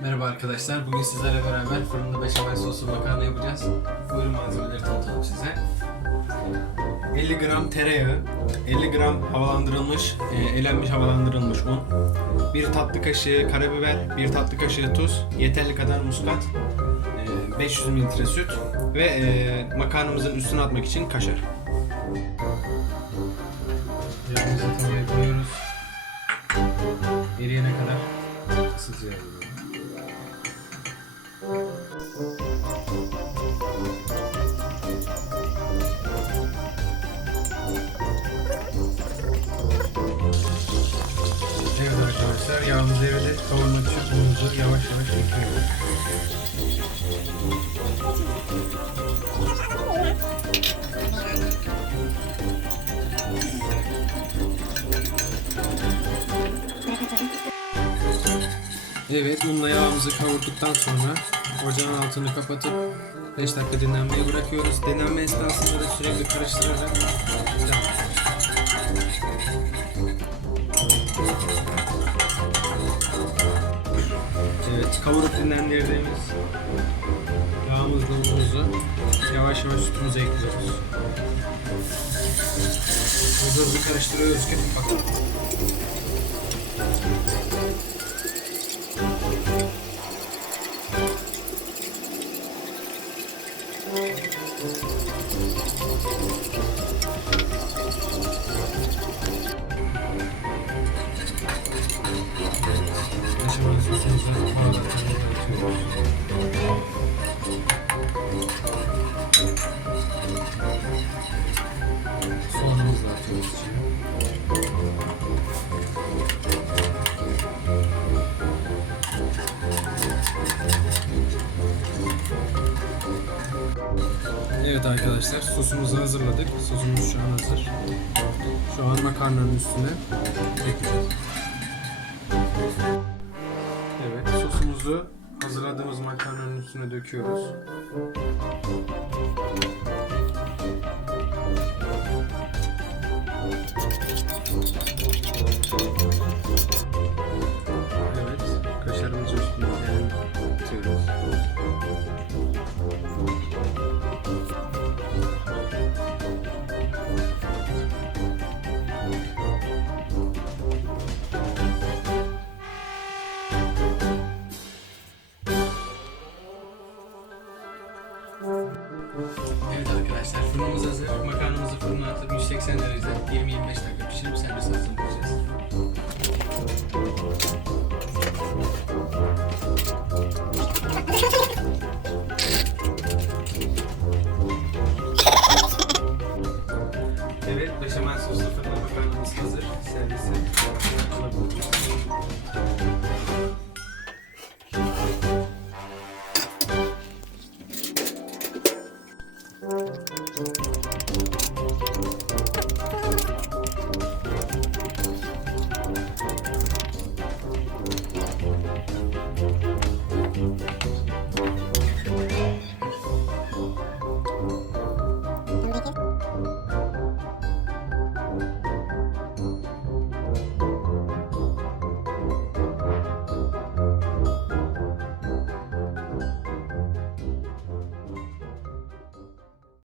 Merhaba arkadaşlar. Bugün sizlerle beraber fırında beşamel soslu makarna yapacağız. Buyurun malzemeleri tanıtalım size. 50 gram tereyağı, 50 gram havalandırılmış, e, elenmiş havalandırılmış un, 1 tatlı kaşığı karabiber, 1 tatlı kaşığı tuz, yeterli kadar muskat, e, 500 mililitre süt ve e, makarnamızın üstüne atmak için kaşar. Yağımızı tavaya koyuyoruz. Eriyene kadar ısıtıyoruz. Arkadaşlar yağımız eridi. Kavurmak için unumuzu yavaş yavaş ekliyoruz. Evet unla yağımızı kavurduktan sonra ocağın altını kapatıp 5 dakika dinlenmeye bırakıyoruz. Dinlenme esnasında da sürekli karıştırarak Evet, kavurup dinlendirdiğimiz yağımızla unumuzu yavaş yavaş sütümüze ekliyoruz. Hızlı hızlı karıştırıyoruz ki bakalım. Beşamel Evet arkadaşlar sosumuzu hazırladık. Sosumuz şu an hazır. Şu an makarnanın üstüne ekleyeceğiz. Evet sosumuzu hazırladığımız makarnanın üstüne döküyoruz. Evet arkadaşlar fırınımız hazır. Makarnamızı fırına atıp 180 derecede 20-25 dakika